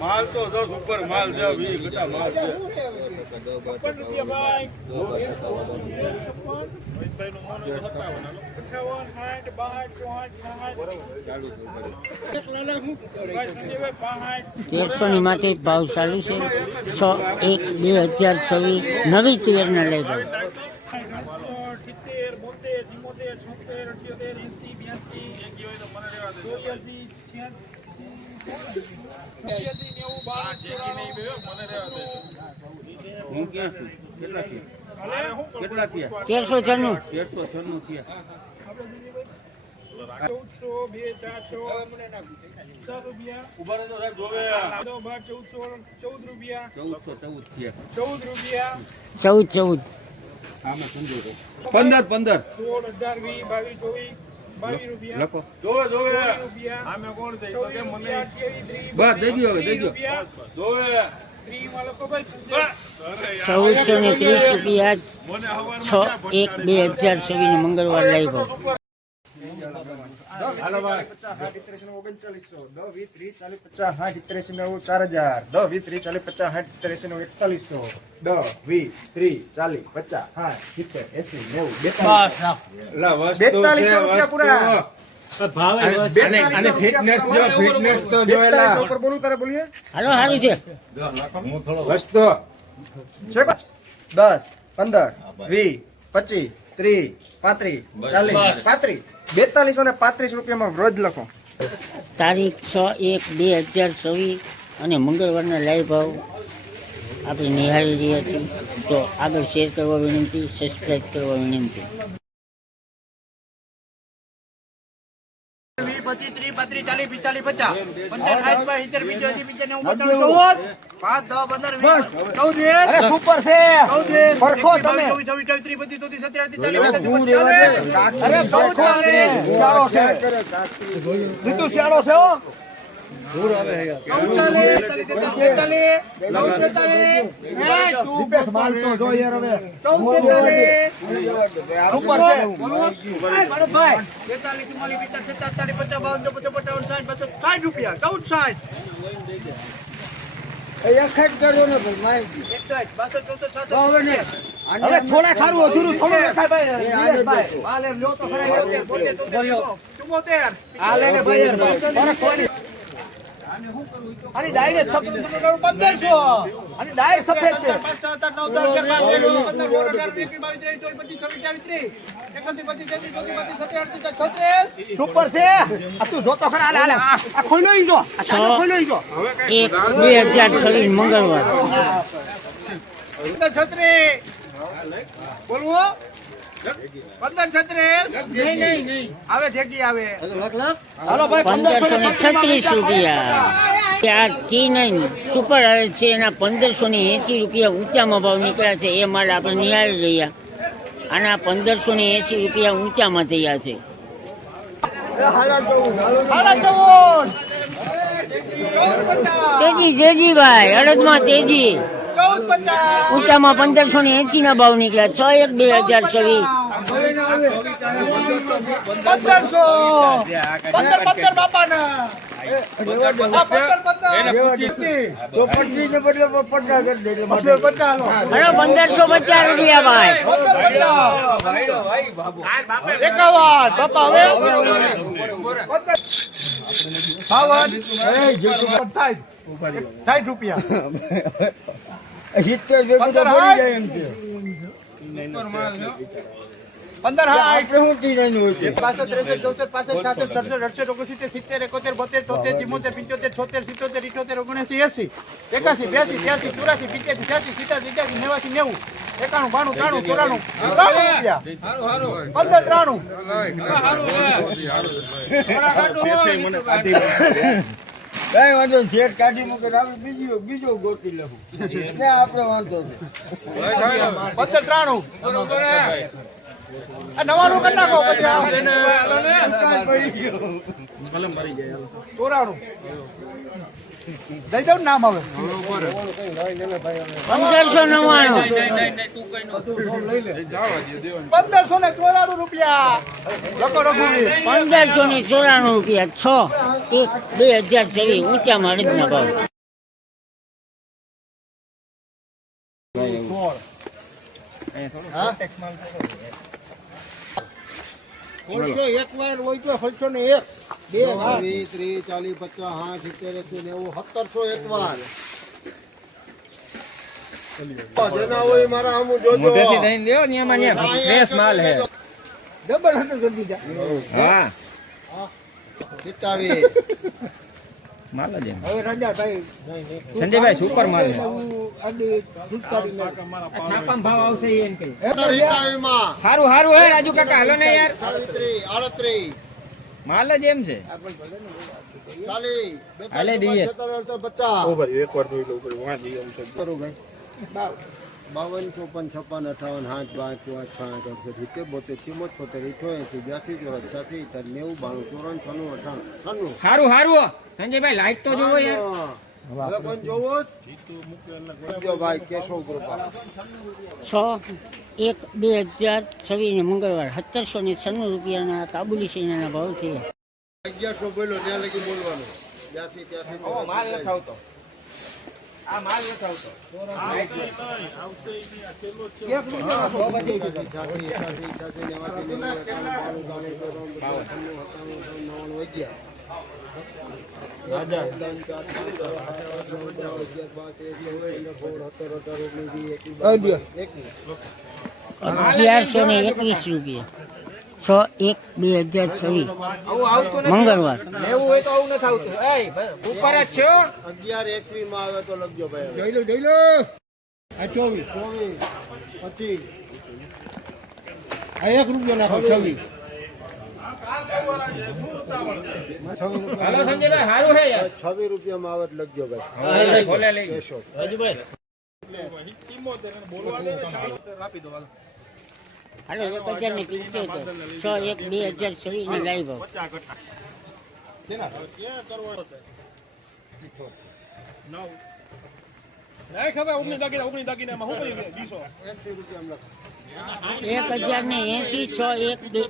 માલ તો દસ ઉપર માલ છે વીસ ઘટા માલ છે. તેરસો ની માથે ભાવ ચાલુ છે. છ એક બે હજાર છવ્વીસ નવી તુવેરના લઈ ભાવ હું ક્યાં છું કેટલા થયા કેટલા થયા તેરસો છન્નું તેરસો છન્નું થયા ચૌદસો બે ચારસો ચાર રૂપિયા ચૌદસો ચૌદ રૂપિયા ચૌદસો ચૌદ થયા ચૌદ રૂપિયા ચૌદ ચૌદ. પંદર પંદર. સોળ અઢાર વીસ બાવીસ ચોવીસ. લખો. જોવે જોવે આમે કોણ દે બસ દઈ હવે, દઈ જોવે. ચૌદસો ને ત્રીસ રૂપિયા છ એક બે હજાર છવ્વીસ મંગળવાર ઓગણચાલીસો દસ વીસ ત્રીસ ચાલીસ પચાસ સાઠ ઇત્રેસી નવ ચાર હજાર દસ વીસ ત્રીસ ચાલીસ પચાસ સાઠ ઇત્રેસી નવ એકતાલીસો દસ વીસ ત્રીસ ચાલીસ પચાસ સાઠ સિત્તેર એસી નેવું બેતાલીસ બેતાલીસો રૂપિયા પૂરા બેતાલીસો ફિટનેસ જો ફિટનેસ તો બેતાલીસો ઉપર બોલું તારે બોલીએ? હાલો સારું છે. વસ્તુ. છે કોચ? દસ પંદર વીસ પચીસ ત્રીસ પાંત્રીસ ચાલીસ પાંત્રીસ. બેતાલીસો ને પાંત્રીસ રૂપિયામાં રોજ લખો. તારીખ છ એક બે હજાર છવ્વીસ અને મંગળવારના લાઈવ ભાવ આપણે નિહાળી રહ્યા છીએ. તો આગળ શેર કરવા વિનંતી સબસ્ક્રાઈબ કરવા વિનંતી. પચીસ, ત્રીસ, ચાલીસ, પિસ્તાલીસ, પચાસ. પંચાવન, સાઠ, બાર, સિત્તેર, પંચ્યાસી, પંચાણું, નેવું, પંચાણું, ચૌદ. પાંચ, દસ, પંદર, વીસ, ચૌદ, સુપર છે. ચૌદ, પરખો તમે. બાવીસ, ચોવીસ, ચોવીસ, ત્રીસ, પચીસ, ત્રીસ, ત્રીસ, ચાલીસ, ચાલીસ, અરે પરખો છે. શાળો છે. સીધું શાળો છે સાઠ, રૂપિયા ચૌદ સાઠ હવે. થોડા ખારું અધૂરું થોડું લખાય ભાઈ. ચુમ્મોતેર. આની ડાયરેક્ટ સફેદ પંદરસો. આની ડાયરેક્ટ સફેદ છે. સુપર છે. આ તું જોતો ખરા હાલે હાલે આ આ ખોઈલો જો. આ ચાલો ખોઈલો જો. એક બે હજાર છવ્વીસ મંગળવાર. છત્રી. બોલવું? પંદર, છત્રીસ. નહીં, નહીં, નહીં. આવે જગ્યા આવે. હાલો ભાઈ પંદરસો ને છત્રીસ રૂપિયા. આ કી નાઇન સુપર આવે છે એના પંદરસો ને એંસી રૂપિયા ઊંચામાં ભાવ નીકળ્યા છે એ માલ આપણે નિહાળી રહ્યા. આના પંદરસો ને એંસી રૂપિયા ઊંચામાં થયા છે. તેજી ચૌદ. તેજી તેજીભાઈ અડદમાં તેજી. ઊંચામાં પંદરસો ને એસી ના ભાવ નીકળ્યા છ એક બે હજાર છવ્વીસ પંદરસો. પંદર, બાપાના. પચીસ પંદરસો રૂપિયા ભાઈ. એકાવન. બાપા હવે બાવન. સાઠ. સાઠ રૂપિયા સિત્તેર ભેગું તો પંદર પડી. જાય એમ છે. પંદર હાઠ. આપણે શું કી છે? પાસઠ, ત્રેસઠ, ચોસઠ, પાસઠ, છાસઠ, સડસઠ, અડસઠ, ઓગણસિત્તેર, સિત્તેર, એકોતેર, બોતેર, તોતેર, ચુમ્મોતેર, પંચોતેર, છોતેર, સિત્તોતેર, ઇઠોતેર, ઓગણએંસી, એસી એકાસી, બ્યાસી, ત્યાસી, ચોરાસી, પિત્યાસી, છ્યાસી, સિત્યાસી, સિત્યાસી, નેવાસી, નેવું, એકાણું, બાણું, ત્રાણું, ચોરાણું, ત્રાણું. પંદર, ત્રાણું. કઈ વાંધો. શેઠ કાઢી મૂકે આપણે બીજો બીજો ગોતી લખું ત્યાં આપણે વાંધો છે પંદર, ત્રાણું. નવાનું કરી નાખો પછી ચોરાણું દઈ દઉં નામ હવે. પંદરસો નવ્વાણું. પંદરસો ને ચોરાણું રૂપિયા. પંદરસો ને ચોરાણું રૂપિયા છ. એક બે હજાર છવ્વીસ ઊંચા અડદના ભાવ એક વાર હોય તો ફરશો ને એક. બે વાર. વીસ ત્રીસ ચાલીસ પચાસ સાઠ સિત્તેર એસી નેવું સત્તરસો એક વાર. જેના હોય મારા આમુ જોજો. ડબલ હતો જલ્દી જા. સિત્તાવીસ હવે રાજા ભાઈ સંજયભાઈ સુપર માલ છાપામાં ભાવ આવશે એમ સારું સારું હે રાજુ કાકા હાલો ને યાર. આડત્રીસ માલ જ એમ છે. હાલે. પચાસ. એક વાર જોઈ લઉં બાવન ચોપન છપ્પન અઠાવન સાઠ પાંચ પાંચ પાંચ અડસો સિત્તેર બોતેર ચુમ્મોત છોતેર ઇઠોએસી બ્યાસી ચોરસ છ્યાસી ઇઠાર નેવું બાણું ચોરણ છન્નું અઠાણું છન્નું. સારું સારું સંજયભાઈ લાઈટ તો જોવો યાર. કોણ જોવો જો? ભાઈ કેશવ કૃપા. છ એક બે હજાર છવ્વીસ મંગળવાર સત્તરસો ને છન્નું રૂપિયાના કાબુલી સિંહના ભાવ થયા અગિયારસો બોલ્યો ત્યાં લગી બોલવાનું. ત્યાંથી ત્યાંથી માલ નથી આવતો. આ માલ નથી આવતો. અગિયારસો ને એકવીસ રૂપિયા છ એક બે હજાર છવ્વીસ. આવું આવતું મંગળવાર. હોય તો આવું નથી આવતું. એ ઉપર જ છે. હો. અગિયાર એકવીસ આવે તો લખજો ભાઈ જોઈ લો જોઈ લો. આ ચોવીસ. ચોવીસ આ એક રૂપિયા નાખો છવ્વીસ. હાલો સંજયભાઈ સારું હે યાર. છવ્વીસ રૂપિયામાં આવે તો લખજો ભાઈ. હાલો એક હજાર ને પિંચોતેર છ. એક બે હજાર છવ્વીસની લાઈ ભાવ એક હજાર ને એસી છ એક બે.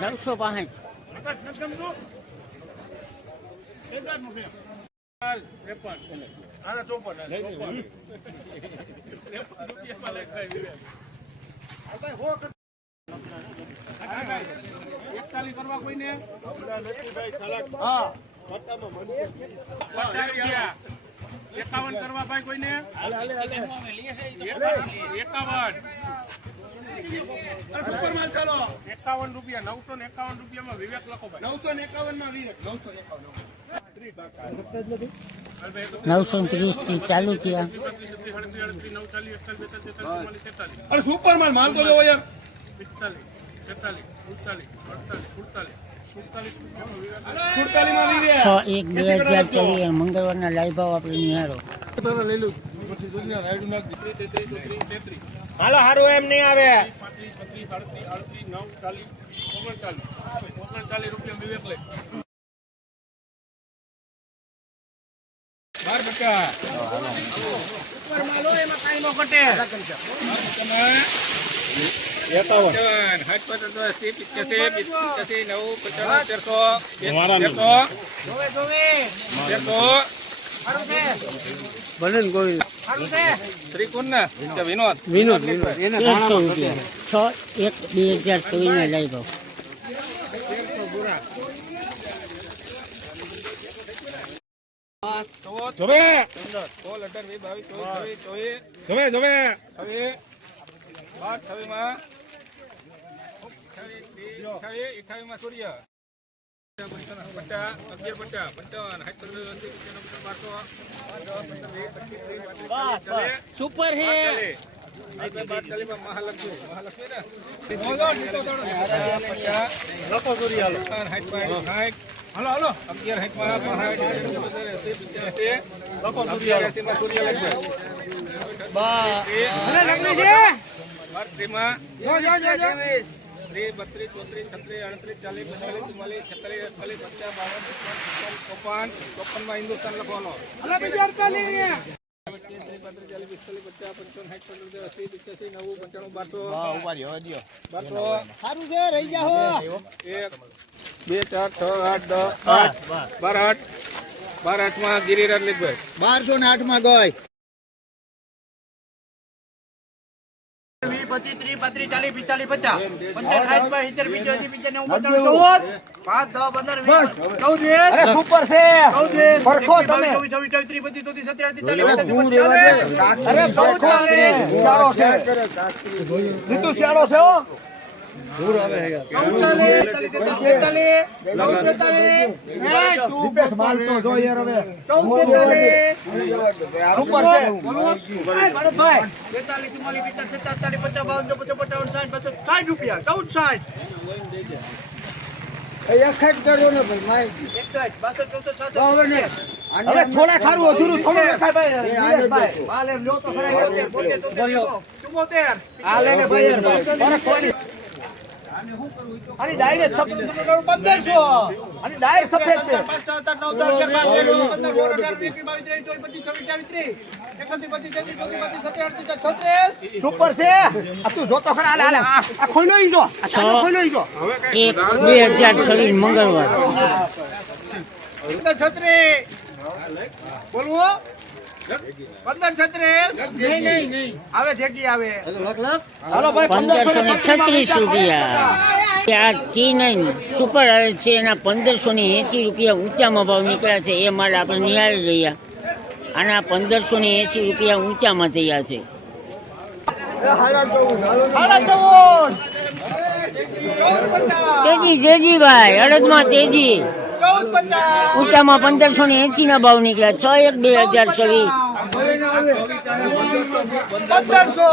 નવસો ચોપન એકાવન કરવા ભાઈ કોઈને એકાવન ચાલો એકાવન રૂપિયા, નવસો ને એકાવન રૂપિયામાં વિવેક લખો ભાઈ. નવસો ને એકાવનમાં વિવેક, નવસો એકાવન નવસો ત્રીસથી ચાલુ થયા. અરે સુપર માલ માલ તો જોવો યાર. પિસ્તાલીસ છેતાલીસ ઉડતાલીસ અડતાલીસ વિવેક છ એક બે હજાર ચોવીસ મંગળવારના લાઈ ભાવ આપણે નિહાળો. હાલો સારું એમ નહીં આવે. ઓગણચાલીસ. રૂપિયા વિવેક લે પચાસ તેરસો તેરસો તેરસો ત્રિકોણ ને વિનોદ? વિનોદ વિનોદ. તેરસો રૂપિયા. છ એક બે હજાર ચોવીસ ના લઈ ભાવ ચાલીસ સુપર હિટ. મહાલક્ષ્મી. મહાલક્ષ્મી ને? લખો સૂર્ય હાલો હલો. અગિયાર સાઠમાં સાઠ એસી પંચ્યાસી લખો સૂર્ય એસી માં સૂર્ય લખજો બા. લગ્ન છે. બાર ત્રીમાં ત્રીસ બત્રીસ ચોત્રીસ છત્રીસ અડત્રીસ ચાલીસ બેતાલીસ ચુમ્માલીસ છત્રીસ અડતાલીસ પચાસ બાવન ચોપન ચોપનમાં હિન્દુસ્તાન લખવાનો. પચીસ, ત્રીસ, પાંત્રીસ, ચાલીસ, પિસ્તાલીસ, પચાસ, બે ચાર છ આઠ દસ આઠ બાર. આઠ. બાર આઠમાં ગિરિરાજ લીધભાઈ બારસો ને આઠમાં ઋતુ શિયાળો પચીસ, ત્રીસ, પાંત્રીસ, ચાલીસ, પચાસ. પંચાવન, સાઠ, બાર, સિત્તેર, પંચ્યાસી, પંચાણું, નવ્વાણું, ચૌદ, પાંચ, દસ, પંદર, વીસ, ચૌદ, વીસ. ચૌદ, વીસ, એકવીસ, બાવીસ, ચોવીસ, છવ્વીસ, અઠ્યાવીસ, ત્રીસ, બત્રીસ, ચોત્રીસ, છત્રીસ, અડતીસ, ચાલીસ, એકતાલીસ, બેતાલીસ, ચૌવાલીસ, તેતાલીસ, તેતાલીસ, તેતાલીસ, ચૌદ, તેતાલીસ, હે, તું બપોરે. ચૌદ, તેતાલીસ, બેતાલીસ, ચુમ્માલીસ, પિસ્તાલીસ, સત્તાવીસ, અડતાલીસ, પચાસ, બાવન, ચોપન, ચોપન, પંચાવન, સાઠ, રૂપિયા ચૌદ સાઠ એકસઠ, બાસઠ, થોડા ખારું અધૂરું થોડું લખાય બોતેર, તોતેર, ચુમ્મોતેર. પંદરસો. ડાયરેક્ટ સફેદ છે પાંચ, છ, સાત, આઠ, નવ, દસ, અગિયાર, બાર, તેર, ચૌદ, પંદર, સોળ, અઢાર, વીસ, એકવીસ, બાવીસ, ત્રેવીસ, ચોવીસ, પચીસ, છવ્વીસ, અઠ્યાવીસ, ત્રીસ, એકત્રીસ, બત્રીસ, તેત્રીસ, ચોત્રીસ, પચીસ, છત્રીસ, અડતીસ, છત્રીસ. સુપર છે. આ તું જોતો ખરા હાલે હાલે આ આ ખોઈલો ઈ જો. આ ખોઈલો ઈ જો. એક બે હજાર છવ્વીસ મંગળવાર. છત્રી. બોલવું પંદર છત્રીસ. નહીં નહીં નહીં. આવે જગ્યા આવે. હાલો ભાઈ પંદરસો ને છત્રીસ રૂપિયા. આ કી નાઇન સુપર આવે છે એના પંદરસો ને એંસી રૂપિયા ઊંચામાં ભાવ નીકળ્યા છે એ માલ આપણે નિહાળી રહ્યા. આના પંદરસો ને એંસી રૂપિયા ઊંચામાં થયા છે. તેજી તેજી ભાઈ અડદમાં તેજી. ઊંચામાં પંદરસો ને એસી ના ભાવ નીકળ્યા. છ એક બે હજાર છવ્વીસ. પંદરસો.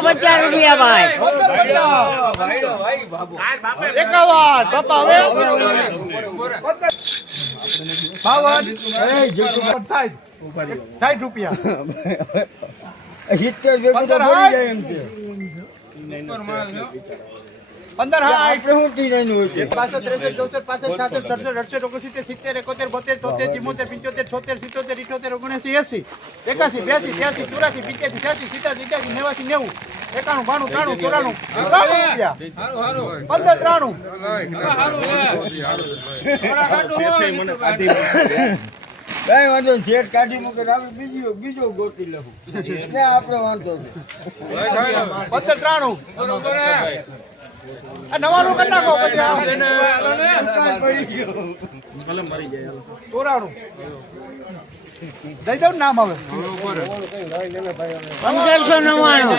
પચાસ રૂપિયા ભાઈ. એકાવન. બાપા હવે બાવન સાઠ. સાઠ રૂપિયા પંદર હાઠ. પંદર હાઠ પાસઠ ત્રેસઠ ચોસઠ પાસઠ છાસઠ સડસઠ અડસઠ ઓગણસિત્તેર સિત્તેર એકોતેર બોતેર તોતેર ચુમ્મોતેર પંચોતેર છોતેર સિત્તોતેર ઇઠોતેર ઓગણસી એસી એકાસી બ્યાસી ત્યાસી ચોરાસી પિત્યાસી છ્યાસી સિત્યાસી ઇઠ્યાસી નેવાસી નેવું એકાણું બાણું ત્રાણું ચોરાણું ત્રાણું રૂપિયા પંદર ત્રાણું. કઈ વાંધો શેઠ કાઢી મૂકે આપણે બીજો બીજો ગોતી લખું ત્યાં આપણે વાંધો છે ત્રાણું. નવાનું કરી નાખો પછી આ. ચોરાણું. દઈ દઉં નામ હવે. પંદરસો નવ્વાણું.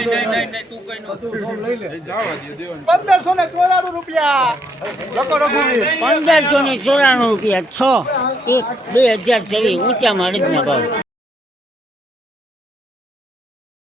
પંદરસો ને ચોરાણું રૂપિયા. પંદરસો ને ચોરાણું રૂપિયા છ. એક બે હજાર છવ્વીસ ઊંચામાં ના ભાવ.